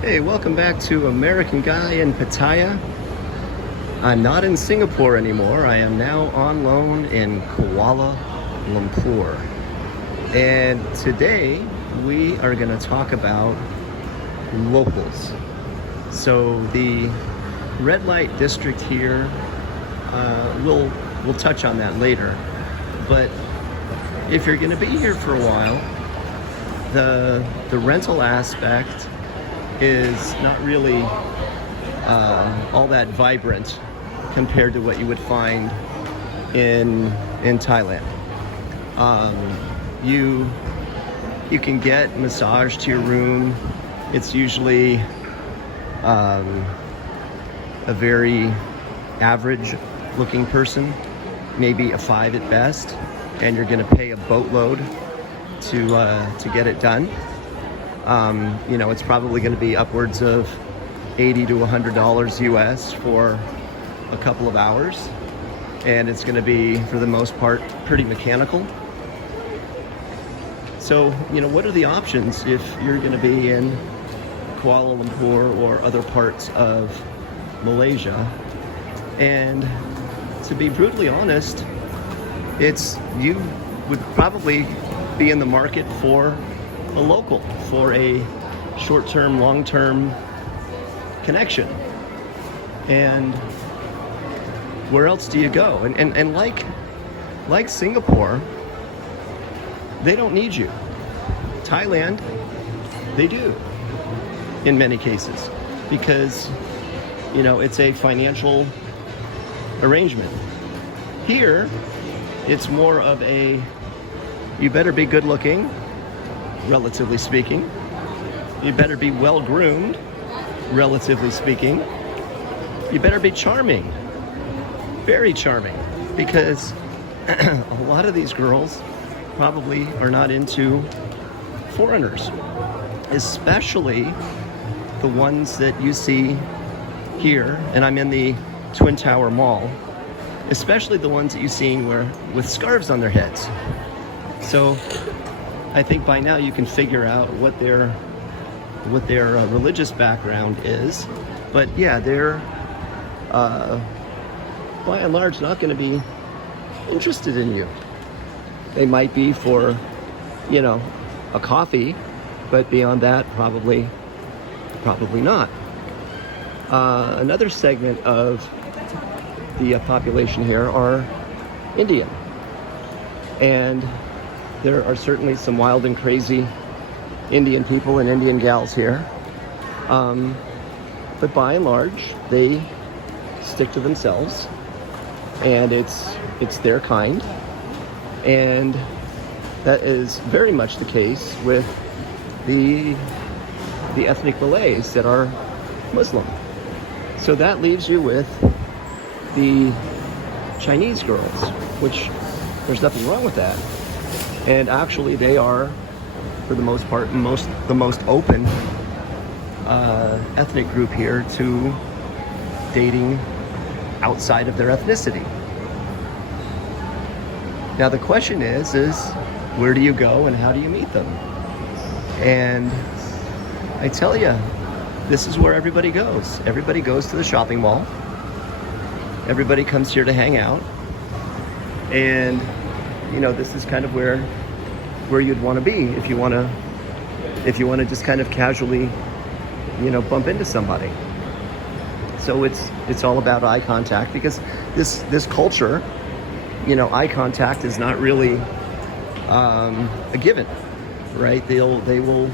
Hey, welcome back to American Guy in Pattaya. I'm not in Singapore anymore. I am now on loan in Kuala Lumpur. And today we are going to talk about locals. So the red light district here, we'll touch on that later. But if you're going to be here for a while, the rental aspect is not really all that vibrant compared to what you would find in Thailand. You can get massage to your room. It's usually a very average looking person, maybe a 5 at best, and you're going to pay a boatload to get it done. It's probably going to be upwards of $80 to $100 US for a couple of hours, and it's going to be, for the most part, pretty mechanical. So, what are the options if you're going to be in Kuala Lumpur or other parts of Malaysia? And to be brutally honest, you would probably be in the market for a local, for a short-term, long-term connection. And where else do you go? And like Singapore, they don't need you. Thailand, they do in many cases, because it's a financial arrangement. Here, it's more of a, you better be good looking, relatively speaking. You better be well groomed, relatively speaking. You better be charming, very charming, because a lot of these girls probably are not into foreigners, especially the ones that you see here. And I'm in the Twin Tower Mall, especially the ones that you see with scarves on their heads. So I think by now you can figure out what their religious background is. But yeah, they're by and large not going to be interested in you. They might be for, a coffee, but beyond that, probably not. Another segment of the population here are Indian. And there are certainly some wild and crazy Indian people and Indian gals here. But by and large, they stick to themselves, and it's their kind. And that is very much the case with the ethnic Malays that are Muslim. So that leaves you with the Chinese girls, which there's nothing wrong with that. And actually, they are, for the most part, the most open ethnic group here to dating outside of their ethnicity. Now the question is where do you go and how do you meet them? And I tell you, this is where everybody goes. Everybody goes to the shopping mall. Everybody comes here to hang out. And this is kind of where you'd want to be if you want to just kind of casually bump into somebody. So it's all about eye contact, because this culture, eye contact is not really a given, right? They will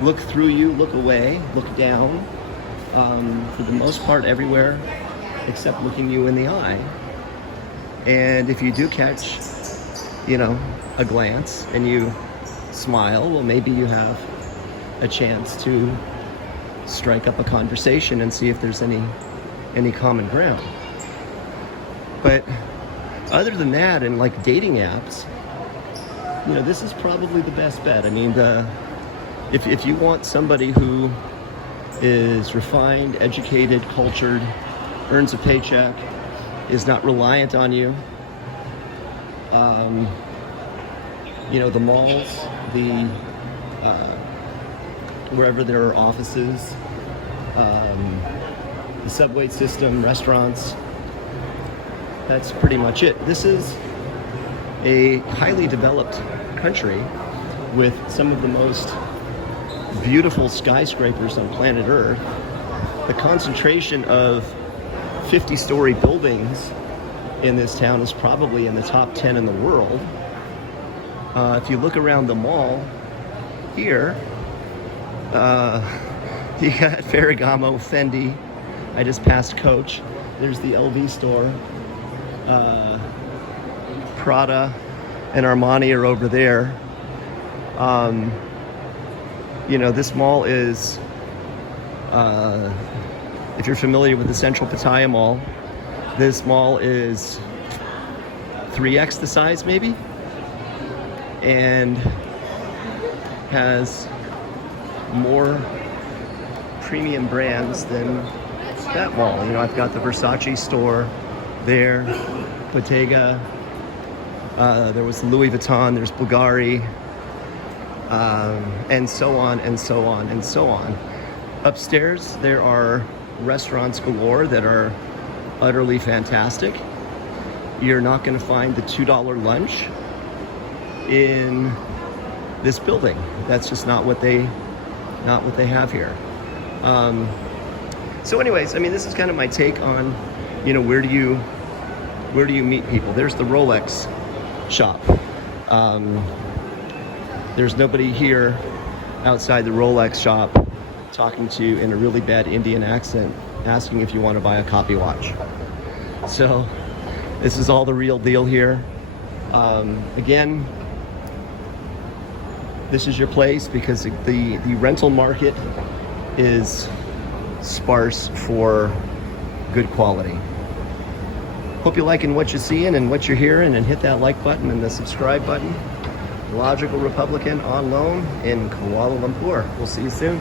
look through you, look away, look down, for the most part everywhere except looking you in the eye. And if you do catch a glance and you smile, well, maybe you have a chance to strike up a conversation and see if there's any common ground. But other than that, and like dating apps, this is probably the best bet. I mean, if you want somebody who is refined, educated, cultured, earns a paycheck, is not reliant on you, the malls, the wherever there are offices, the subway system, restaurants. That's pretty much it. This is a highly developed country with some of the most beautiful skyscrapers on planet Earth. The concentration of 50-story buildings in this town is probably in the top 10 in the world. If you look around the mall here, you got Ferragamo, Fendi. I just passed Coach. There's the LV store. Prada and Armani are over there. You know, this mall is, if you're familiar with the Central Pattaya Mall, this mall is 3x the size maybe, and has more premium brands than that mall. You know, I've got the Versace store there, Bottega, there was Louis Vuitton, there's Bulgari, and so on and so on and so on. Upstairs there are restaurants galore that are utterly fantastic. You're not going to find the $2 lunch in this building. That's just not what they have here. So anyways, I mean, this is kind of my take on, you know, where do you meet people? There's the Rolex shop. There's nobody here outside the Rolex shop talking to you in a really bad Indian accent, asking if you want to buy a copy watch. So this is all the real deal here. Again, this is your place because the rental market is sparse for good quality. Hope you're liking what you're seeing and what you're hearing, and hit that like button and the subscribe button. Logical Republican on loan in Kuala Lumpur. We'll see you soon.